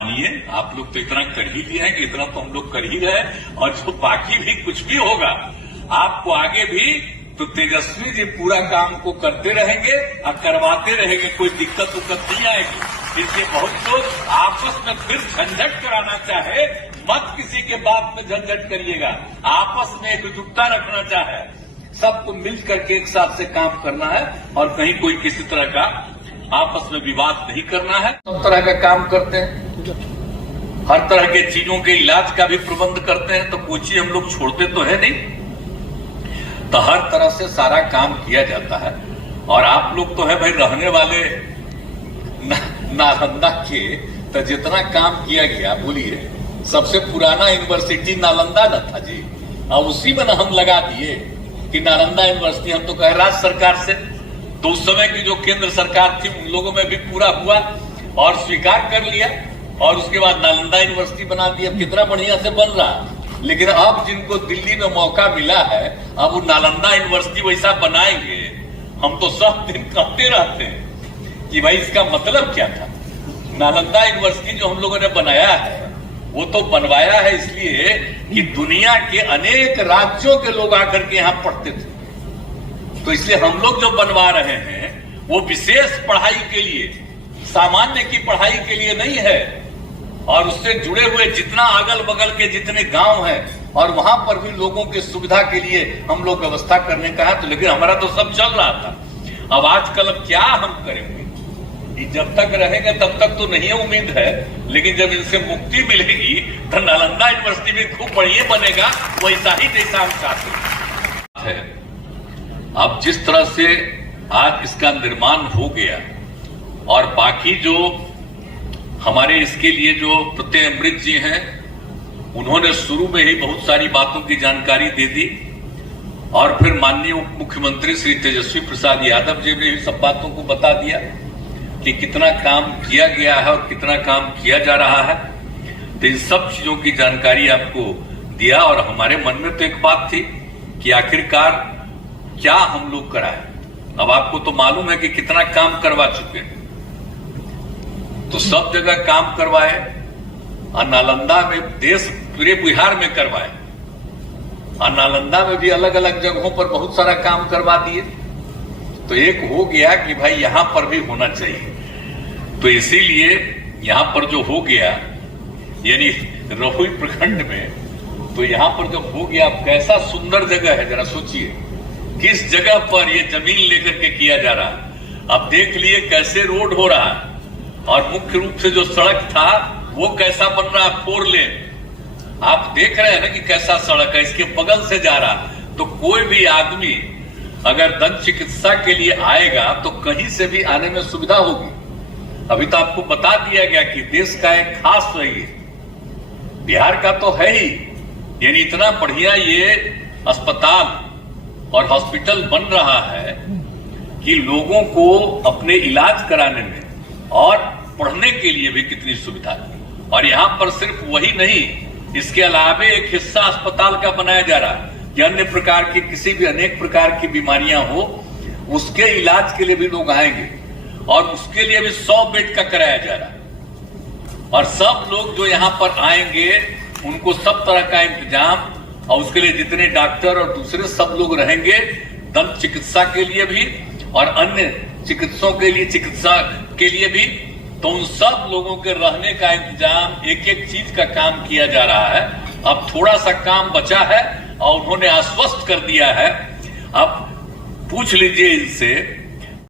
मानिए आप लोग तो इतना कर ही लिए हैं कि इतना तो हम लोग कर ही रहे हैं, और जो बाकी भी कुछ भी होगा आपको आगे भी तो तेजस्वी जी पूरा काम को करते रहेंगे और करवाते रहेंगे, कोई दिक्कत उक्कत नहीं आएगी। इसलिए बहुत लोग आपस में फिर झंझट कराना चाहे, मत किसी के बात में झंझट करिएगा, आपस में एकजुटता रखना चाहे, सबको मिल करके एक साथ से काम करना है और कहीं कोई किसी तरह का आपस में विवाद नहीं करना है। सब तरह का काम करते हैं, हर तरह के चीजों के इलाज का भी प्रबंध करते हैं, तो कोई चीज हम लोग छोड़ते तो है नहीं, तो हर तरह से सारा काम किया जाता है। और आप लोग तो है भाई रहने वाले नालंदा के, तो जितना काम किया गया, बोलिए सबसे पुराना यूनिवर्सिटी नालंदा न था जी, और उसी में हम लगा दिए कि नालंदा यूनिवर्सिटी। हम तो कहे राज्य सरकार से, तो उस समय की जो केंद्र सरकार थी उन लोगों में भी पूरा हुआ और स्वीकार कर लिया, और उसके बाद नालंदा यूनिवर्सिटी बना दिया। कितना बढ़िया से बन रहा। लेकिन अब जिनको दिल्ली में मौका मिला है, अब वो नालंदा यूनिवर्सिटी वैसा बनाएंगे। हम तो सब दिन कहते रहते हैं कि भाई इसका मतलब क्या था। नालंदा यूनिवर्सिटी जो हम लोगों ने बनाया है, वो तो बनवाया है इसलिए कि दुनिया के अनेक राज्यों के लोग आकर के यहां पढ़ते थे, तो इसलिए हम लोग जो बनवा रहे हैं वो विशेष पढ़ाई के लिए, सामान्य की पढ़ाई के लिए नहीं है। और उससे जुड़े हुए जितना अगल बगल के जितने गांव हैं, और वहां पर भी लोगों की सुविधा के लिए हम लोग व्यवस्था करने का है। तो लेकिन हमारा तो सब चल रहा था। अब आजकल अब क्या हम करेंगे, जब तक रहेंगे तब तक तो नहीं उम्मीद है, लेकिन जब इनसे मुक्ति मिलेगी तो नालंदा यूनिवर्सिटी भी खूब बढ़िया बनेगा, वैसा ही जैसा हम चाहते हैं। अब जिस तरह से आज इसका निर्माण हो गया, और बाकी जो हमारे इसके लिए जो प्रत्यय अमृत जी हैं, उन्होंने शुरू में ही बहुत सारी बातों की जानकारी दे दी, और फिर माननीय उप मुख्यमंत्री श्री तेजस्वी प्रसाद यादव जी ने भी सब बातों को बता दिया कि कितना काम किया गया है और कितना काम किया जा रहा है। तो इन सब चीजों की जानकारी आपको दिया, और हमारे मन में तो एक बात थी कि आखिरकार क्या हम लोग कराएं। अब आपको तो मालूम है कि कितना काम करवा चुके हैं, तो सब जगह काम करवाए, और नालंदा में देश पूरे बिहार में करवाए, और नालंदा में भी अलग अलग जगहों पर बहुत सारा काम करवा दिए। तो एक हो गया कि भाई यहां पर भी होना चाहिए, तो इसीलिए यहां पर जो हो गया, यानी रहुई प्रखंड में, तो यहां पर जब हो गया, कैसा सुंदर जगह है, जरा सोचिए किस जगह पर ये जमीन लेकर के किया जा रहा है। अब देख लिए कैसे रोड हो रहा है, और मुख्य रूप से जो सड़क था वो कैसा बन रहा है, 4 लेन। आप देख रहे हैं ना कि कैसा सड़क है, इसके बगल से जा रहा। तो कोई भी आदमी अगर दंत चिकित्सा के लिए आएगा तो कहीं से भी आने में सुविधा होगी। अभी तो आपको बता दिया गया कि देश का एक खास रही है, बिहार का तो है ही, यानी इतना बढ़िया ये अस्पताल और हॉस्पिटल बन रहा है कि लोगों को अपने इलाज कराने में और पढ़ने के लिए भी कितनी सुविधा है। और यहां पर सिर्फ वही नहीं, इसके अलावा एक हिस्सा अस्पताल का बनाया जा रहा है कि अन्य प्रकार की किसी भी अनेक प्रकार की बीमारियां हो, उसके इलाज के लिए भी लोग आएंगे, और उसके लिए भी 100 बेड का कराया जा रहा है। और सब लोग जो यहां पर आएंगे उनको सब तरह का इंतजाम, और उसके लिए जितने डॉक्टर और दूसरे सब लोग रहेंगे, दंत चिकित्सा के लिए भी और अन्य चिकित्सकों के लिए, चिकित्सा के लिए भी, तो उन सब लोगों के रहने का इंतजाम, एक एक चीज का काम किया जा रहा है। अब थोड़ा सा काम बचा है और उन्होंने आश्वस्त कर दिया है। अब पूछ लीजिए इनसे